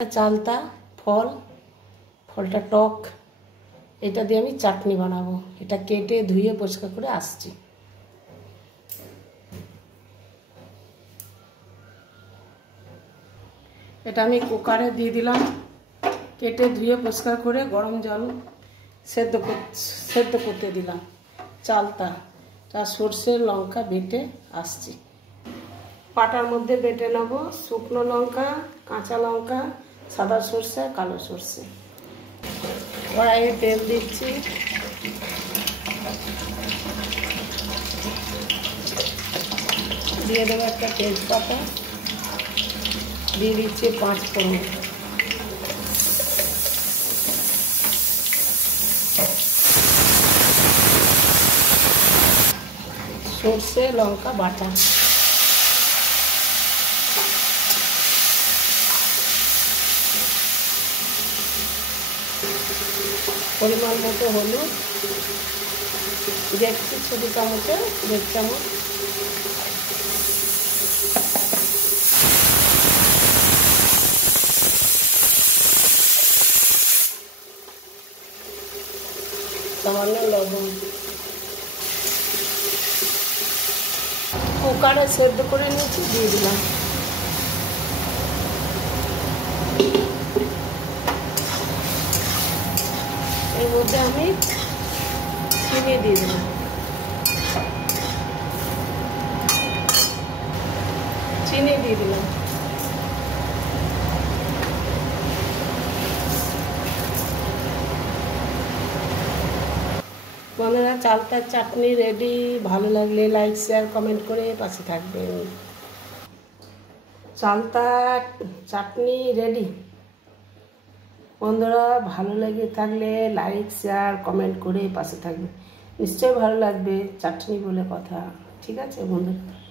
চালতা ফল, ফলটা টক, এটা দিয়ে আমি চাটনি বানাবো। এটা কেটে ধুয়ে পরিষ্কার করে আসছি। এটা আমি কুকারে দিয়ে দিলাম, কেটে ধুয়ে পরিষ্কার করে গরম জল সেদ্ধ করতে দিলাম। চালতা সর্ষে লঙ্কা বেটে আসছি। পাটার মধ্যে বেটে নেব শুকনো লঙ্কা, কাঁচা লঙ্কা, সাদা সর্ষে, কালো সর্ষে। কড়াইয়ে তেল দিচ্ছি, দিয়ে দেবো একটা তেজপাতা, দিয়ে দিচ্ছি 5 ফোড়ন, সর্ষে লঙ্কা বাটা, পরিমাণ মতো হলুদ দেখছি, ছোট চামচে 1 চামচ, সামান্য লবণ। কুকারে সেদ্ধ করে নিয়েছি, দিয়ে দিলাম। এর মধ্যে আমি চিনি দিয়ে দিলাম, চিনি দিয়ে দিলাম। বন্ধুরা, চালতার চাটনি রেডি। ভালো লাগলে লাইক, শেয়ার, কমেন্ট করে পাশে থাকবেন। চালতার চাটনি রেডি। বন্ধুরা, ভালো লেগে থাকলে লাইক, শেয়ার, কমেন্ট করে পাশে থাকবে। নিশ্চয়ই ভালো লাগবে, চাটনি বলে কথা। ঠিক আছে বন্ধুরা।